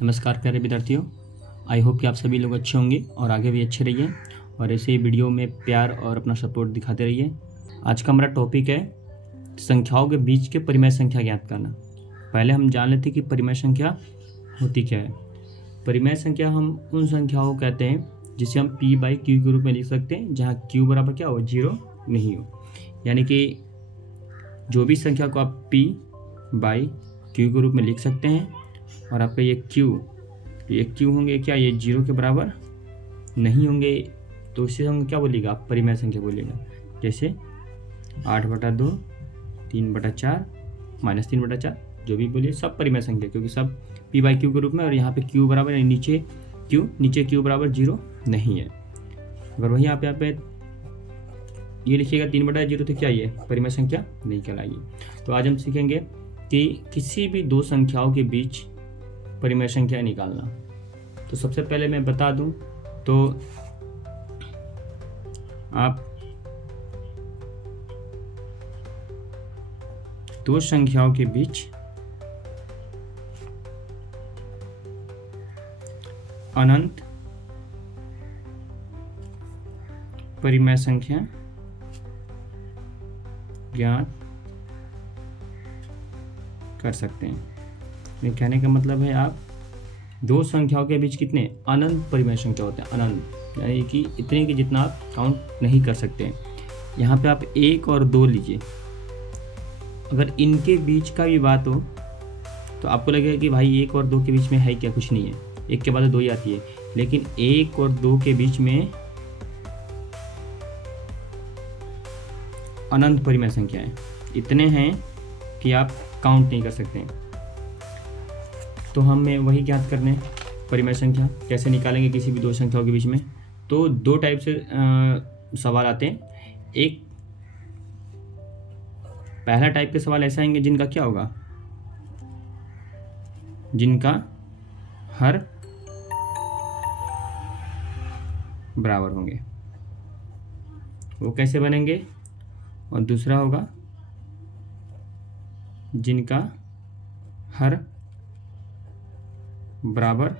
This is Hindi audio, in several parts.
नमस्कार प्यारे विद्यार्थियों, आई होप कि आप सभी लोग अच्छे होंगे और आगे भी अच्छे रहिए और ऐसे ही वीडियो में प्यार और अपना सपोर्ट दिखाते रहिए। आज का हमारा टॉपिक है संख्याओं के बीच के परिमेय संख्या ज्ञात करना। पहले हम जान लेते कि परिमेय संख्या होती क्या है। परिमेय संख्या हम उन संख्याओं को कहते हैं जिसे हम p/q के रूप में लिख सकते हैं, जहाँ q बराबर क्या हो, 0 नहीं हो। यानी कि जो भी संख्या को आप p/q के रूप में लिख सकते हैं और आपका ये q होंगे क्या, ये 0 के बराबर नहीं होंगे, तो इसे हम क्या बोलेगा, आप परिमेय संख्या बोलेगा। जैसे 8/2, 3/4, -3/4, जो भी बोलिए सब परिमेय संख्या, क्योंकि सब p/q के रूप में, और यहाँ पे q बराबर नीचे q बराबर 0 नहीं है। अगर वही आप यहाँ पे ये लिखिएगा 3/0, तो क्या ये परिमेय संख्या नहीं कहलाएगी। तो आज हम सीखेंगे कि किसी भी दो संख्याओं के बीच परिमेय संख्या निकालना। तो सबसे पहले मैं बता दूं तो आप दो संख्याओं के बीच अनंत परिमेय संख्या ज्ञात कर सकते हैं। ये कहने का मतलब है आप दो संख्याओं के बीच कितने अनंत परिमेय संख्या होते हैं, अनंत यानी कि इतने कि जितना आप काउंट नहीं कर सकते हैं। यहाँ पे आप 1 और 2 लीजिए, अगर इनके बीच का भी बात हो तो आपको लगेगा कि भाई 1 और 2 के बीच में है क्या, कुछ नहीं है, 1 के बाद 2 ही आती है। लेकिन 1 और 2 के बीच में अनंत परिमेय संख्याएं इतने हैं कि आप काउंट नहीं कर सकते। तो हमें वही ज्ञात करने परिमेय संख्या कैसे निकालेंगे किसी भी दो संख्याओं के बीच में। तो दो टाइप से सवाल आते हैं। एक पहला टाइप के सवाल ऐसा आएंगे जिनका क्या होगा, जिनका हर बराबर होंगे, वो कैसे बनेंगे। और दूसरा होगा जिनका हर बराबर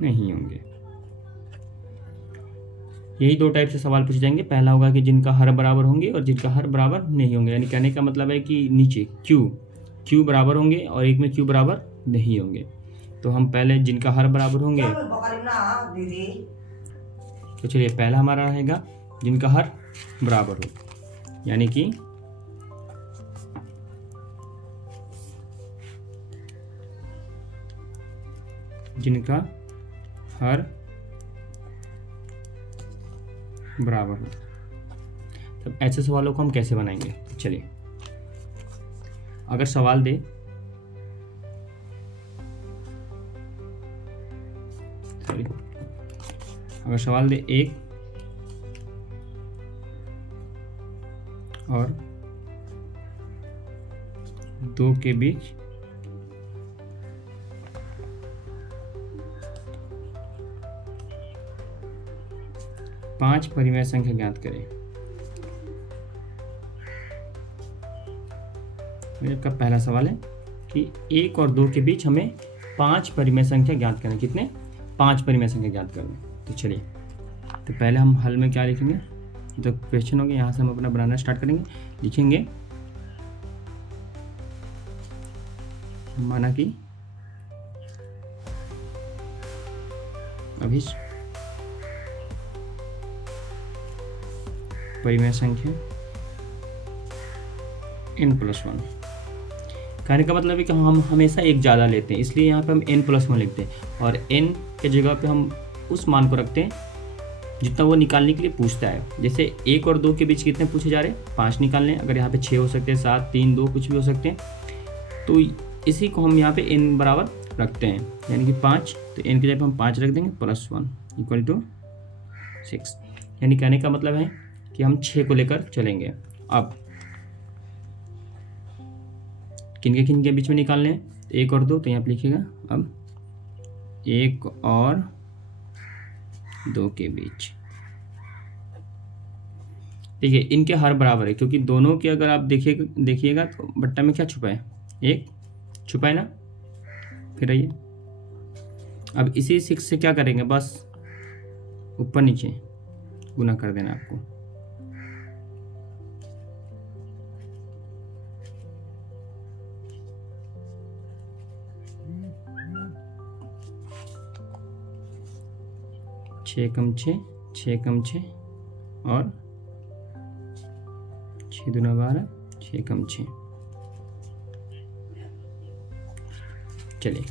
नहीं होंगे। यही दो टाइप से सवाल पूछे जाएंगे। पहला होगा कि जिनका हर बराबर होंगे और जिनका हर बराबर नहीं होंगे। यानी कहने का मतलब है कि नीचे q बराबर होंगे और एक में q बराबर नहीं होंगे। तो हम पहले जिनका हर बराबर होंगे, तो चलिए पहला हमारा रहेगा जिनका हर बराबर हो, यानी कि जिनका हर बराबर हो। तब ऐसे सवालों को हम कैसे बनाएंगे, चलिए अगर सवाल दे अगर सवाल दे 1 और 2 के बीच पांच परिमेय संख्या ज्ञात करें। आपका पहला सवाल है कि 1 और 2 के बीच हमें 5 परिमेय संख्या ज्ञात करना। कितने, 5 परिमेय संख्या ज्ञात करना। तो चलिए, तो पहले हम हल में क्या लिखेंगे, तो क्वेश्चन हो गया, यहाँ से हम अपना बनाना स्टार्ट करेंगे। लिखेंगे माना कि अभी परिमेय संख्या n+1। कहने का मतलब है कि हम हमेशा एक ज़्यादा लेते हैं, इसलिए यहाँ पे हम n+1 लिखते हैं और n के जगह पे हम उस मान को रखते हैं जितना वो निकालने के लिए पूछता है। जैसे 1 और 2 के बीच कितने पूछे जा रहे हैं, 5 निकालने। अगर यहाँ पे 6 हो सकते हैं, 7, 3, 2 कुछ भी हो सकते हैं, तो इसी को हम यहाँ पे n बराबर रखते हैं, यानी कि 5। तो n की जगह हम 5 रख देंगे, +1 = 6। यानी कहने का मतलब है कि हम 6 को लेकर चलेंगे। अब किन के बीच में निकालने हैं, 1 और 2, तो यहाँ पे लिखिएगा अब 1 और 2 के बीच। ठीक है, इनके हर बराबर है, क्योंकि दोनों के अगर आप देखिएगा तो बट्टा में क्या छुपा है, 1 छुपा है ना। फिर आइए, अब इसी 6 से क्या करेंगे, बस ऊपर नीचे गुना कर देना आपको। छः कम छः, छः कम छः और 6 दूना 12, 6 कम 6। चलिए,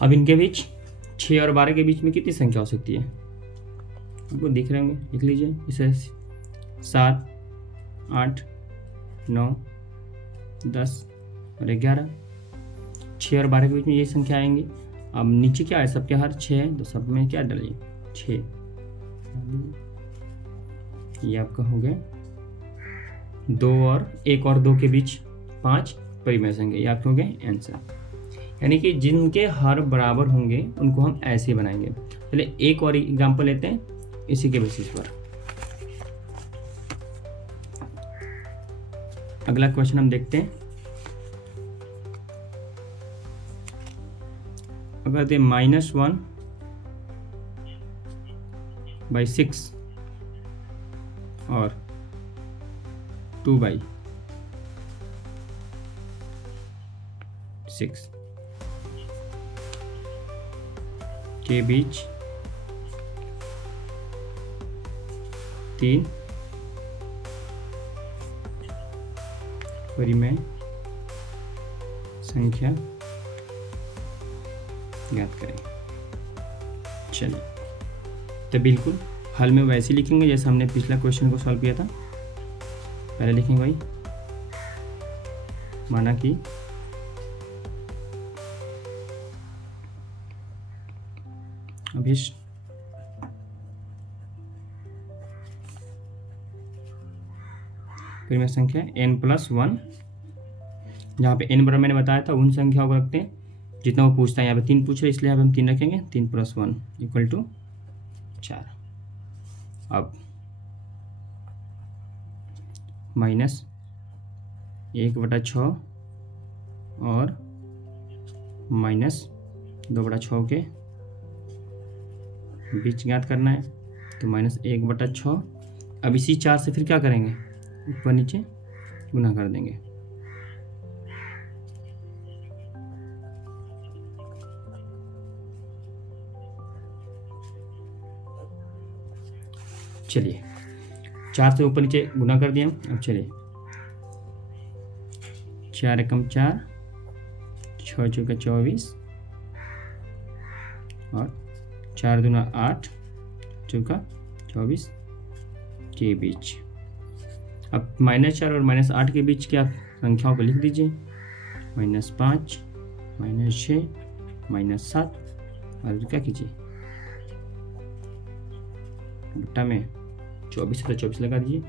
अब इनके बीच 6 और 12 के बीच में कितनी संख्या हो सकती है, आपको दिख रहे होंगे, लिख लीजिए इसे। 7, 8, 9, 10 और 11। 6 और 12 के बीच में ये संख्या आएंगी। अब नीचे क्या है, सबके हर 6 है, तो सब में क्या डालिए 6। ये आपका हो गया 2 और 1 और 2 के बीच 5 परिमेय संख्या, ये आपके हो गए आंसर। यानी कि जिनके हर बराबर होंगे उनको हम ऐसे बनाएंगे। चलिए एक और एग्जांपल लेते हैं इसी के बेसिस पर। अगला क्वेश्चन हम देखते हैं। अगर दे -1/6 और 2/6 के बीच 3 परिमेय संख्या ज्ञात करें। चलिए, तो बिल्कुल हल में वैसे लिखेंगे जैसे हमने पिछला क्वेश्चन को सॉल्व किया था। पहले लिखेंगे भाई, माना कि अभिष्ट परिमेय संख्या n+1, जहाँ पे n बराबर मैंने बताया था उन संख्याओं को रखते हैं जितना वो पूछता है। यहाँ पे 3 पूछ रहे इसलिए यहाँ पे हम 3 रखेंगे। 3 + 1 = 4। अब -1/6 और -2/6 के बीच ज्ञात करना है, तो -1/6। अब इसी 4 से फिर क्या करेंगे, ऊपर नीचे गुना कर देंगे। चलिए, 4 से ऊपर नीचे गुना कर दिया। अब चलिए, 4 एकम 4, 6 चौका 24 और 4 दूना 8, चौका 24 के बीच। अब -4 और -8 के बीच क्या संख्याओं को लिख दीजिए। -5, -6, -7 और क्या कीजिए बट्टा में 24 तो 24 लगा दीजिए।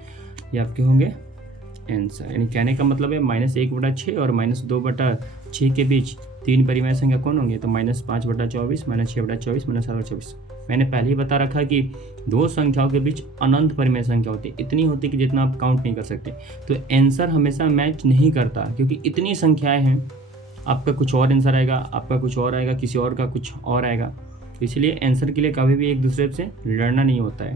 ये आपके होंगे आंसर। यानी कहने का मतलब है -1/6 और -2/6 के बीच 3 परिमेय संख्या कौन होंगे, तो -5/24, -6/24, -7/24। मैंने पहले ही बता रखा कि दो संख्याओं के बीच अनंत परिमेय संख्या होती है, इतनी होती है कि जितना आप काउंट नहीं कर सकते। तो आंसर हमेशा मैच नहीं करता, क्योंकि इतनी संख्याएं हैं। आपका कुछ और आंसर आएगा, आपका कुछ और आएगा, किसी और का कुछ और आएगा। इसलिए आंसर के लिए कभी भी एक दूसरे से लड़ना नहीं होता है,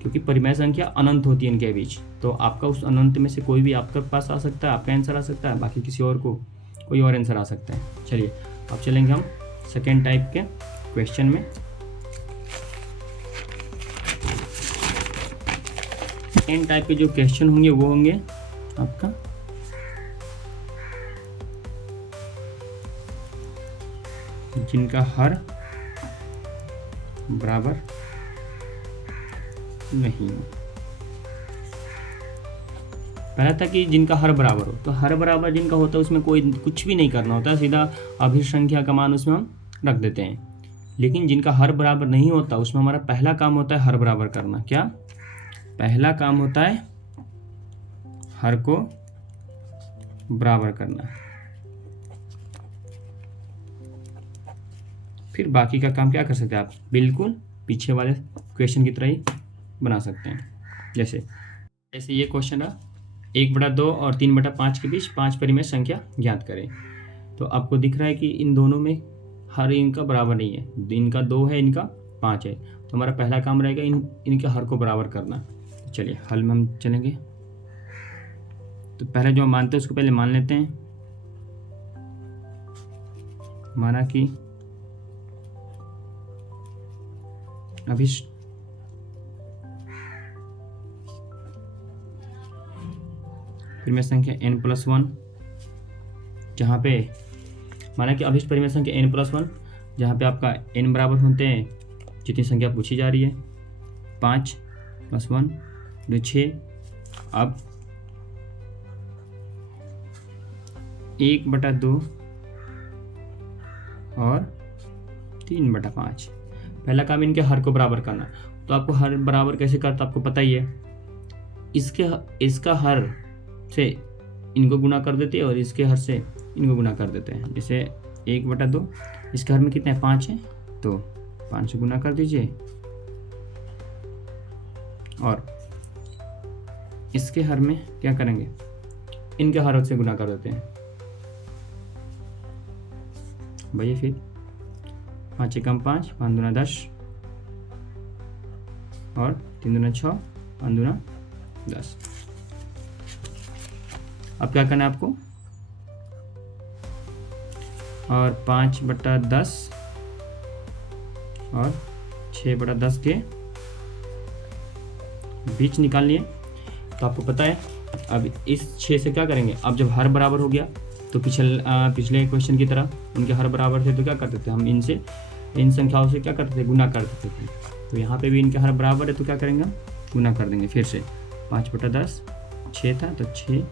क्योंकि परिमेय संख्या अनंत होती है इनके बीच। तो आपका उस अनंत में से कोई भी आपके पास आ सकता है, आपका आंसर आ सकता है, बाकी किसी और को कोई और आंसर आ सकता है। चलिए अब चलेंगे हम सेकेंड टाइप के क्वेश्चन में। सेकेंड टाइप के जो क्वेश्चन होंगे वो होंगे आपका जिनका हर बराबर नहीं हो। पहला था कि जिनका हर बराबर हो, तो हर बराबर जिनका होता है उसमें कोई कुछ भी नहीं करना होता, सीधा अभिष्ट संख्या का मान उसमें हम रख देते हैं। लेकिन जिनका हर बराबर नहीं होता उसमें हमारा पहला काम होता है हर बराबर करना। क्या पहला काम होता है? हर को बराबर करना। फिर बाकी का काम क्या कर सकते हैं आप, बिल्कुल पीछे वाले क्वेश्चन की तरह ही बना सकते हैं। जैसे ये क्वेश्चन है 1/2 और 3/5 के बीच 5 परिमेय संख्या ज्ञात करें। तो तो आपको दिख रहा है कि इन दोनों में हर इनका बराबर नहीं है, इनका 2 है, इनका 5 है। तो हमारा पहला काम रहेगा इनके हर को बराबर करना। चलिए हल में हम चलेंगे। तो पहले जो हम मानते हैं उसको पहले मान लेते हैं। माना कि अभिष्ट परिमेय संख्या n+1, जहाँ पे माना कि अभिष्ट परिमेय संख्या n+1, जहाँ पे आपका n बराबर होते हैं जितनी संख्या पूछी जा रही है, 5 + 1 जो 6। अब 1/2 और 3/5। पहला काम इनके हर को बराबर करना। तो आपको हर बराबर कैसे करता आपको पता ही है। इसका हर से इनको गुना कर देते हैं और इसके हर से इनको गुना कर देते हैं। जैसे 1/2, इसके हर में कितने 5 है, तो 5 से गुना कर दीजिए और इसके हर में क्या करेंगे, इनके हर से गुना कर देते हैं। भैया फिर 5 × 5, 5 × 10 और 3 × 6, 5 × 10। अब क्या करना है आपको, और 5/10 और 6/10 के बीच निकालनी है। तो आपको पता है अब इस 6 से क्या करेंगे, अब जब हर बराबर हो गया तो पिछले क्वेश्चन की तरह उनके हर बराबर थे तो क्या करते थे हम, इन संख्याओं से क्या करते थे, गुना कर देते थे। तो यहाँ पे भी इनके हर बराबर है तो क्या करेंगे, गुना कर देंगे फिर से। 5/10 6 था तो 6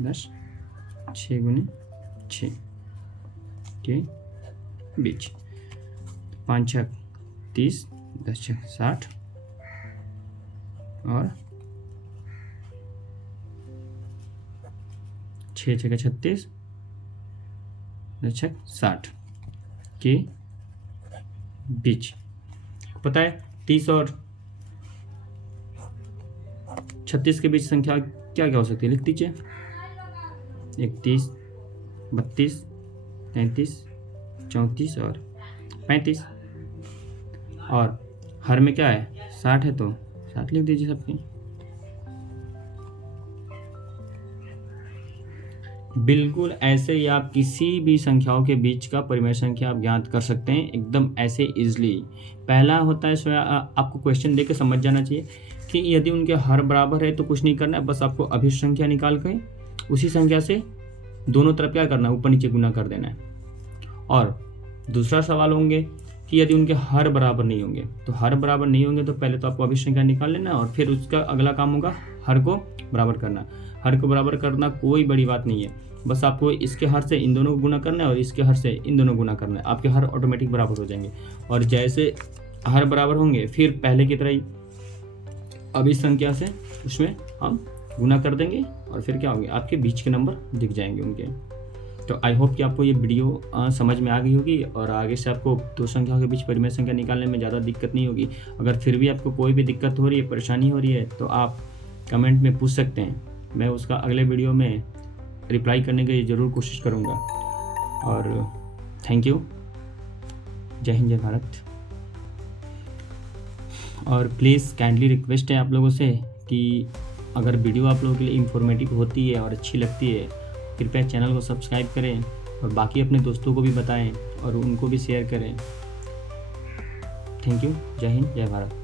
10 6 × 6 के बीच। 5 × 6 30, 10 × 6 60 और 6 × 6 36, 10 × 6 60 के बीच। पता है 30 और 36 के बीच संख्या क्या क्या हो सकती है, लिख दीजिए। 31, 32, 33, 34 और 35। और हर में क्या है 60 है तो 60 लिख दीजिए सबकी। बिल्कुल ऐसे ही आप किसी भी संख्याओं के बीच का परिमेय संख्या आप ज्ञात कर सकते हैं एकदम ऐसे इजली। पहला होता है आपको क्वेश्चन देके समझ जाना चाहिए कि यदि उनके हर बराबर है तो कुछ नहीं करना है, बस आपको अभिष्ट संख्या निकाल के उसी संख्या से दोनों तरफ क्या करना है, ऊपर नीचे गुना कर देना है। और दूसरा सवाल होंगे कि यदि उनके हर बराबर नहीं होंगे, तो हर बराबर नहीं होंगे तो पहले तो आपको अभिष्ट संख्या निकाल लेना और फिर उसका अगला काम होगा हर को बराबर करना। हर को बराबर करना कोई बड़ी बात नहीं है, बस आपको इसके हर से इन दोनों को गुना करना है और इसके हर से इन दोनों को गुना करना है। आपके हर ऑटोमेटिक बराबर हो जाएंगे और जैसे हर बराबर होंगे फिर पहले की तरह ही अभिष्ट संख्या से उसमें हम गुना कर देंगे और फिर क्या होंगे, आपके बीच के नंबर दिख जाएंगे उनके। तो आई होप कि आपको ये वीडियो समझ में आ गई होगी और आगे से आपको दो संख्याओं के बीच परिमेय संख्या निकालने में ज़्यादा दिक्कत नहीं होगी। अगर फिर भी आपको कोई भी दिक्कत हो रही है, परेशानी हो रही है, तो आप कमेंट में पूछ सकते हैं, मैं उसका अगले वीडियो में रिप्लाई करने की ज़रूर कोशिश करूँगा। और थैंक यू। जय हिंद, जय भारत। और प्लीज़ काइंडली रिक्वेस्ट है आप लोगों से कि अगर वीडियो आप लोगों के लिए इंफॉर्मेटिव होती है और अच्छी लगती है, कृपया चैनल को सब्सक्राइब करें और बाकी अपने दोस्तों को भी बताएं और उनको भी शेयर करें। Thank you. जय हिंद, जय भारत।